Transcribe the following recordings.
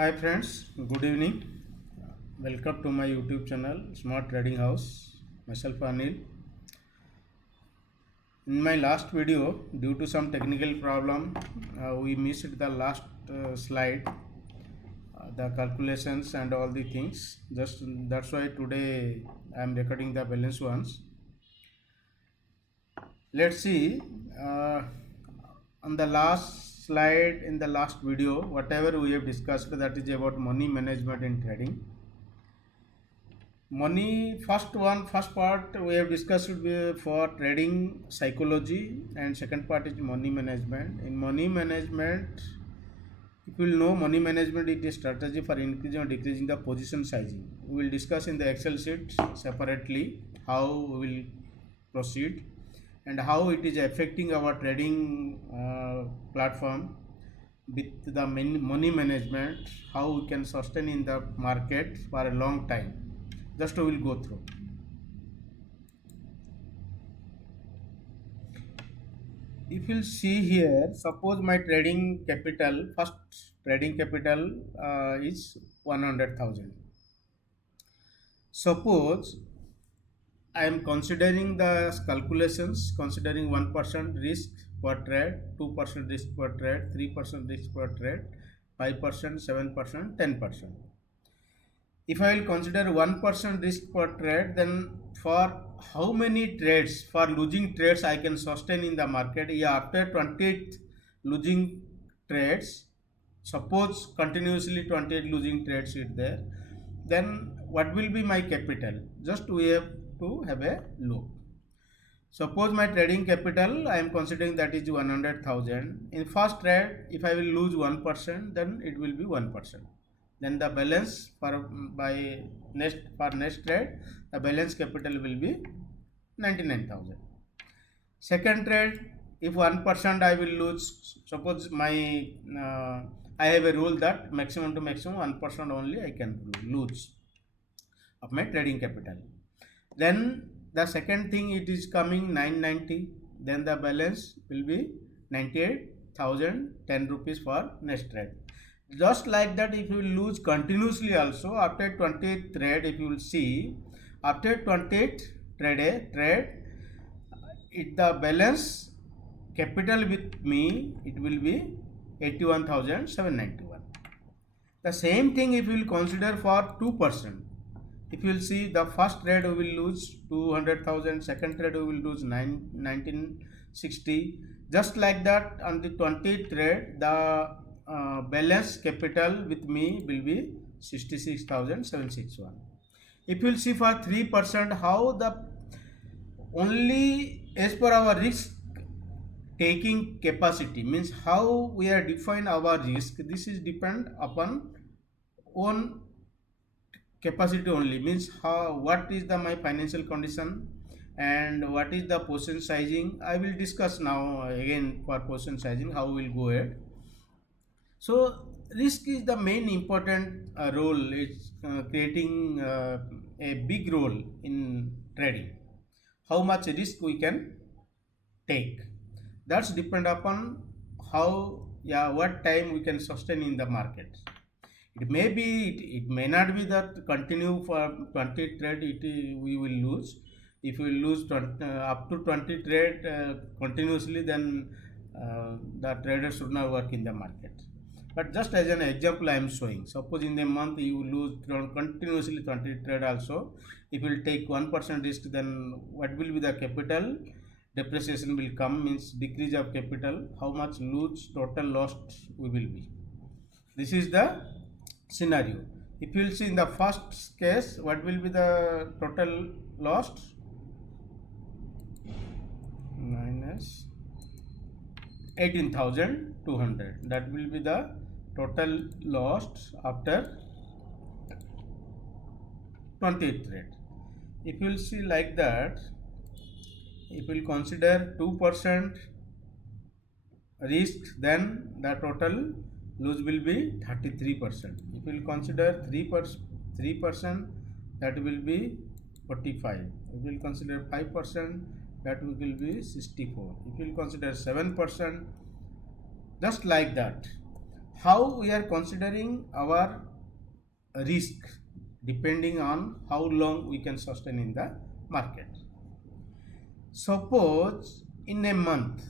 Hi friends, good evening. Welcome to my YouTube channel Smart Trading House. Myself Anil. In my last video, due to some technical problem, we missed the last slide, the calculations and all the things. Just that's why today I am recording the balance ones. Let's see. On the last slide in the last video, whatever we have discussed, that is about money management in trading. Money, first part we have discussed for trading psychology, and second part is money management. In money management, if you will know, money management is a strategy for increasing or decreasing the position sizing. We will discuss in the Excel sheet separately how we will proceed and how it is affecting our trading platform with the money management, how we can sustain in the market for a long time. Just we will go through. If you see here, suppose my trading capital, first trading capital is 100,000. Suppose I am considering the calculations, considering 1% risk per trade, 2% risk per trade, 3% risk per trade, 5%, 7%, 10%. If I will consider 1% risk per trade, then for how many trades, for losing trades I can sustain in the market? Yeah, after 28 losing trades, suppose continuously 28 losing trades is there, then what will be my capital? Just we have to have a look. Suppose my trading capital I am considering that is 100,000. In first trade, if I will lose 1%, then it will be 1%. Then the balance for next trade, the balance capital will be 99,000. Second trade, if 1% I will lose, suppose my I have a rule that maximum to maximum 1% only I can lose of my trading capital. Then the second thing, it is coming 990, then the balance will be 98,010 rupees for next trade. Just like that, if you lose continuously also after 28th trade, if you will see after 28th trade, the balance capital with me, it will be 81,791. The same thing if you will consider for 2%. If you will see, the first trade we will lose 200,000, second trade we will lose 1960. Just like that, on the 20th trade, the balance capital with me will be 66,761. If you will see for 3%, how the only as per our risk taking capacity, means how we are define our risk, this is depend upon own capacity only, means how what is the my financial condition and what is the position sizing. I will discuss now again for position sizing how we will go ahead. So risk is the main important role. It's creating a big role in trading. How much risk we can take, that's depend upon how, yeah, what time we can sustain in the market. It may be, it may not be that continue for 20 trade we will lose. If we lose 20, up to 20 trade continuously, then the trader should not work in the market. But just as an example I am showing, suppose in a month you lose continuously 20 trade also. If you will take 1% risk, then what will be the capital? Depreciation will come, means decrease of capital. How much lose, total lost we will be. This is the scenario. If you will see in the first case, what will be the total lost? Minus 18,200. That will be the total lost after 20th trade. If you will see like that, if you will consider 2% risk, then the total lose will be 33%. If you will consider 3%, that will be 45. If you will consider 5%, that will be 64. If you will consider 7%, just like that. how we are considering our risk depending on how long we can sustain in the market. Suppose in a month,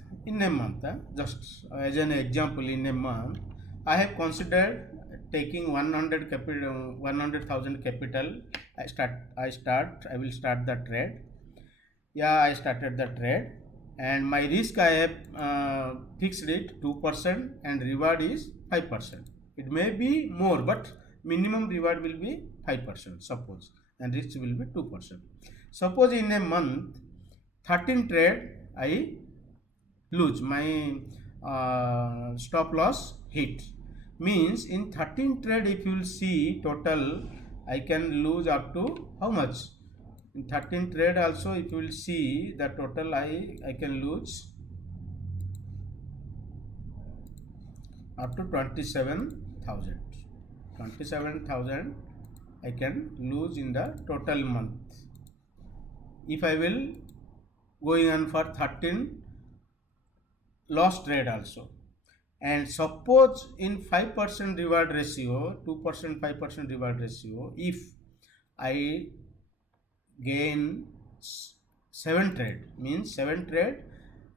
just as an example, in a month, I have considered taking 100,000 capital. I will start the trade. Yeah, I started the trade, and my risk I have fixed it 2% and reward is 5%. It may be more, but minimum reward will be 5%. Suppose, and risk will be 2%. Suppose in a month, 13 trade I lose, my stop loss hit, means in 13 trade if you will see total I can lose up to how much. In 13 trade also if you will see the total I can lose up to 27,000 I can lose in the total month if I will going on for 13 loss trade also. And suppose in 5% reward ratio, 2% 5% reward ratio, if I gain 7 trade, means 7 trade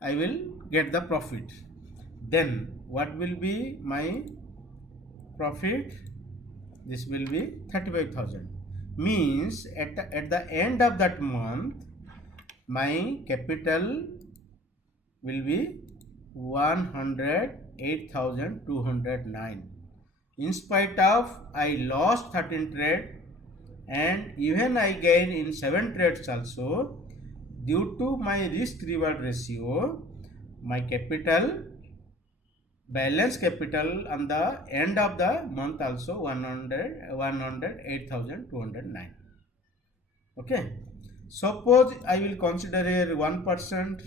I will get the profit, then what will be my profit? This will be 35,000, means at the end of that month my capital will be 108,209. In spite of I lost 13 trade and even I gain in 7 trades also, due to my risk reward ratio, my capital, balance capital on the end of the month also 108,209. Okay. Suppose I will consider here 1%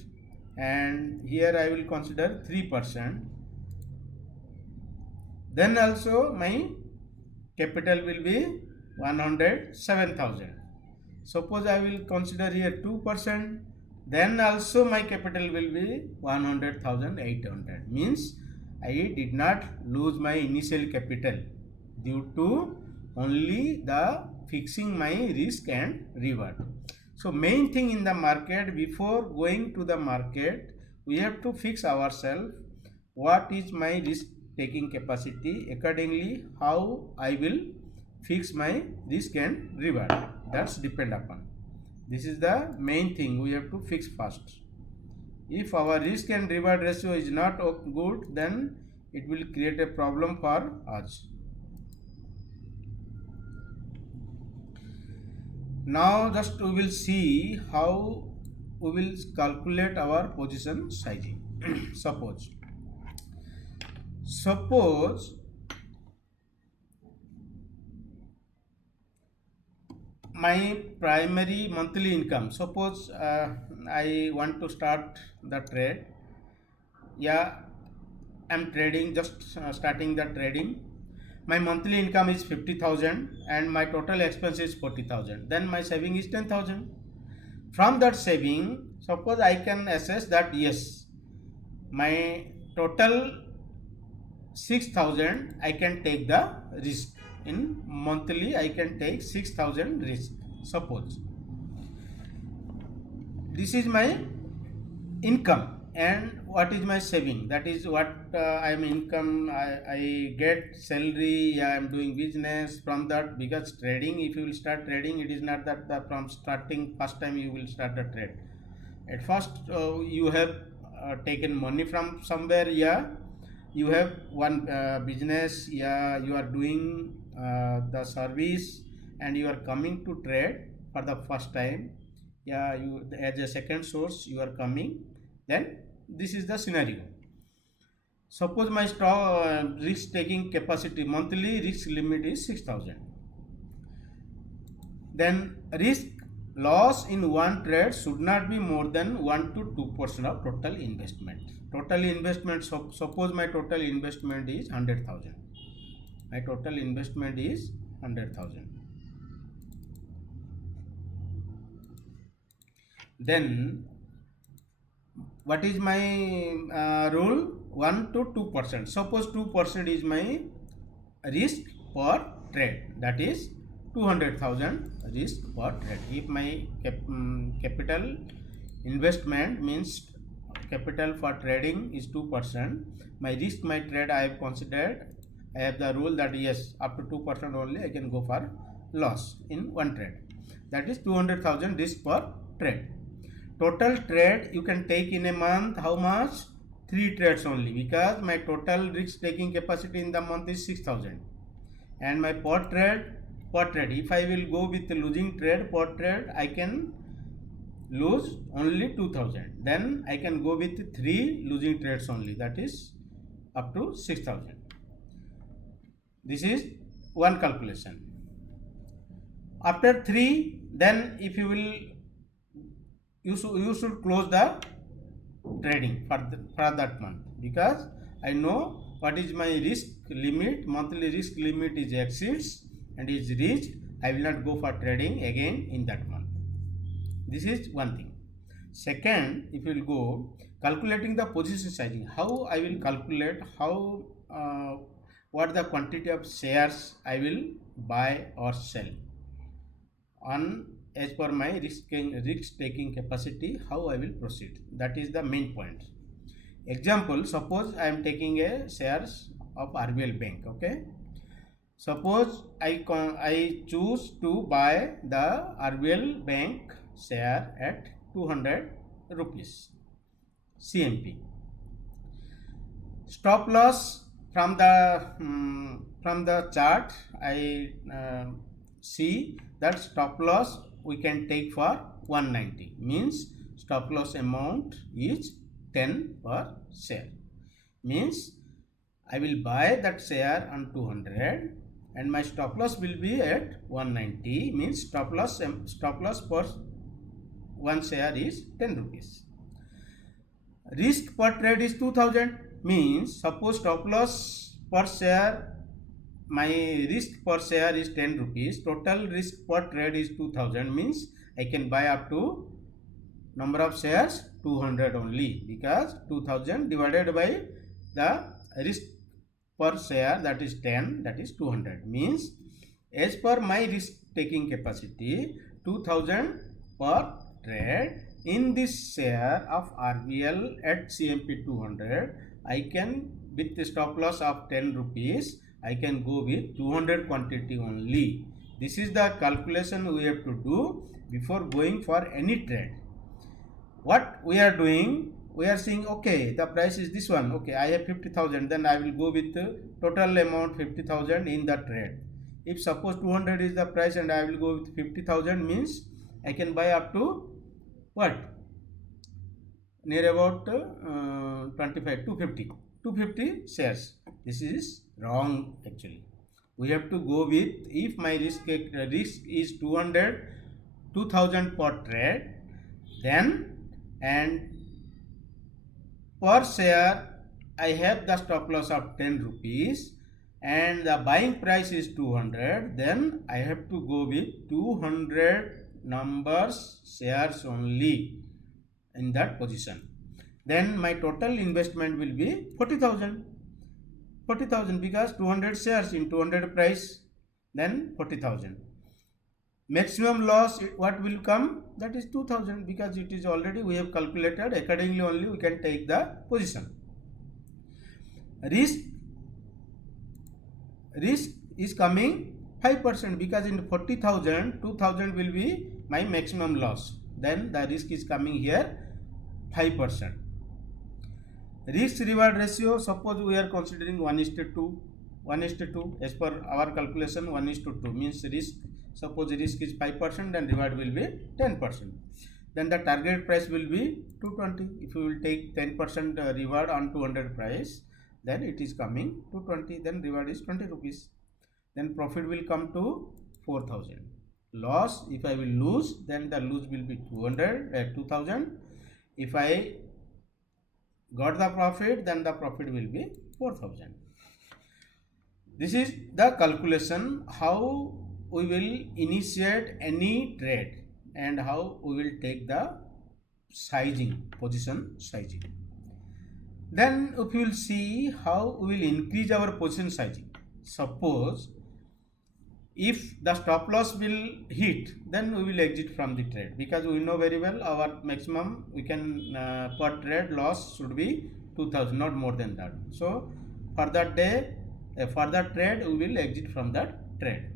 and here I will consider 3%. Then also my capital will be 107,000. Suppose I will consider here 2%, then also my capital will be 100,800. Means I did not lose my initial capital due to only the fixing my risk and reward. So main thing in the market, before going to the market, we have to fix ourselves what is my risk taking capacity. Accordingly, how I will fix my risk and reward. That's depend upon. This is the main thing we have to fix first. If our risk and reward ratio is not good, then it will create a problem for us. Now just we will see how we will calculate our position sizing. Suppose my primary monthly income, suppose I want to start the trade. Yeah, I'm trading, just starting the trading. My monthly income is 50,000 and my total expense is 40,000. Then my saving is 10,000. From that saving, suppose I can assess that yes, my total 6,000 I can take the risk. In monthly I can take 6,000 risk. Suppose this is my income and what is my saving, that is what I am income, I get salary. Yeah, I am doing business from that, because trading, if you will start trading, it is not that from starting first time you will start the trade. At first you have taken money from somewhere. Yeah, you have one business. Yeah, you are doing the service and you are coming to trade for the first time. Yeah, you as a second source you are coming. Then this is the scenario. Suppose my stock risk taking capacity, monthly risk limit is 6,000. Then risk loss in one trade should not be more than 1 to 2% of total investment. Total investment, suppose my total investment is 100,000. My total investment is 100,000. Then what is my rule? 1 to 2%. Suppose 2% is my risk per trade, that is 200,000 risk per trade. If my capital investment means capital for trading is 2%, my risk, my trade, I have considered, I have the rule that yes, up to 2% only I can go for loss in one trade, that is 200,000 risk per trade. Total trade you can take in a month, how much? 3 trades only, because my total risk taking capacity in the month is 6,000, and my per trade, if I will go with losing trade, per trade I can lose only 2,000, then I can go with 3 losing trades only, that is up to 6,000. This is one calculation. After 3, then if you will, you should close the trading for that month, because I know what is my risk limit, monthly risk limit is exceeds and is reached, I will not go for trading again in that month. This is one thing. Second, if you will go calculating the position sizing, how I will calculate, how what the quantity of shares I will buy or sell on as per my risk taking capacity, how I will proceed. That is the main point. Example, suppose I am taking a shares of RBL Bank. Okay, suppose I choose to buy the RBL Bank share at 200 rupees CMP. Stop loss from the chart, I see that stop loss we can take for 190, means stop loss amount is 10 per share, means I will buy that share on 200 and my stop loss will be at 190, means stop loss per one share is 10 rupees. Risk per trade is 2,000, means suppose stop loss per share, my risk per share is 10 rupees, total risk per trade is 2,000, means I can buy up to number of shares 200 only, because 2,000 divided by the risk per share, that is 10, that is 200, means as per my risk taking capacity 2,000 per trade. In this share of RBL at CMP 200, I can, with the stop loss of 10 rupees, I can go with 200 quantity only. This is the calculation we have to do before going for any trade. What we are doing, we are saying, okay, the price is this one, okay, I have 50,000, then I will go with the total amount 50,000 in the trade. If suppose 200 is the price and I will go with 50,000, means I can buy up to what? Near about 250 shares. This is wrong actually. We have to go with, if my risk is 2,000 per trade, then and per share I have the stop loss of 10 rupees and the buying price is 200, then I have to go with 200 numbers shares only in that position. Then my total investment will be 40,000 because 200 shares in 200 price, then 40,000. Maximum loss what will come, that is 2,000, because it is already we have calculated, accordingly only we can take the position. Risk is coming 5%, because in 40,000 2,000 will be my maximum loss, then the risk is coming here 5%. Risk reward ratio, suppose we are considering 1:2 as per our calculation, 1:2 means risk, suppose risk is 5% and reward will be 10%, then the target price will be 220. If you will take 10% reward on 200 price, then it is coming 220, then reward is 20 rupees, then profit will come to 4,000. Loss, if I will lose, then the lose will be 2,000. If I got the profit, then the profit will be 4,000. This is the calculation how we will initiate any trade and how we will take the sizing, position sizing. Then if we will see how we will increase our position sizing. Suppose if the stop loss will hit, then we will exit from the trade, because we know very well our maximum we can per trade loss should be 2000, not more than that. So for that day, for that trade, we will exit from that trade.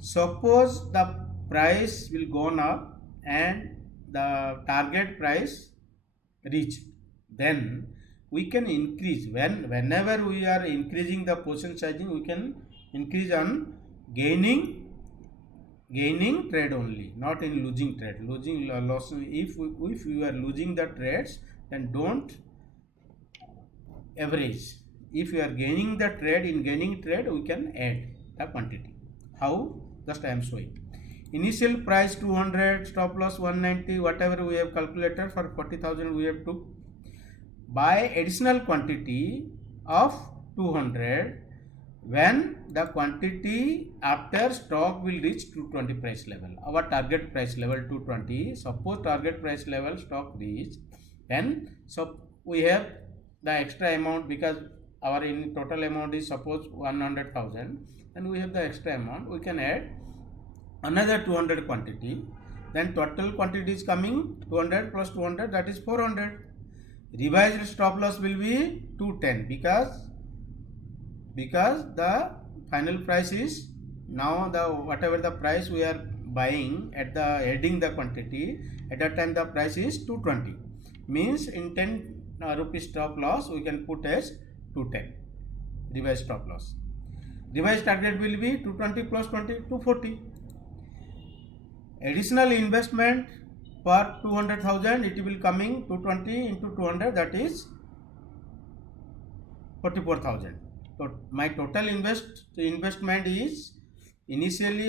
Suppose the price will go up and the target price reach, then we can increase. Whenever we are increasing the position sizing, we can increase on gaining trade only, not in losing trade. Losing loss, if you are losing the trades, then don't average. If you are gaining the trade, in gaining trade we can add the quantity. How? Just I am showing. Initial price 200, stop loss 190, whatever we have calculated for 40,000 we have to buy additional quantity of 200 when the quantity after stock will reach 220 price level. Our target price level 220. Suppose target price level stock reach, then so we have the extra amount, because our in total amount is suppose 100,000, and we have the extra amount, we can add another 200 quantity. Then total quantity is coming 200 plus 200, that is 400. Revised stop loss will be 210, because the final price is now the whatever the price we are buying at the adding the quantity, at that time the price is 220, means in 10 rupees stop loss we can put as 210 revised stop loss. Revised target will be 220 plus 20, 240. Additional investment per 200,000, it will coming 220 into 200, that is 44,000. So my total investment is initially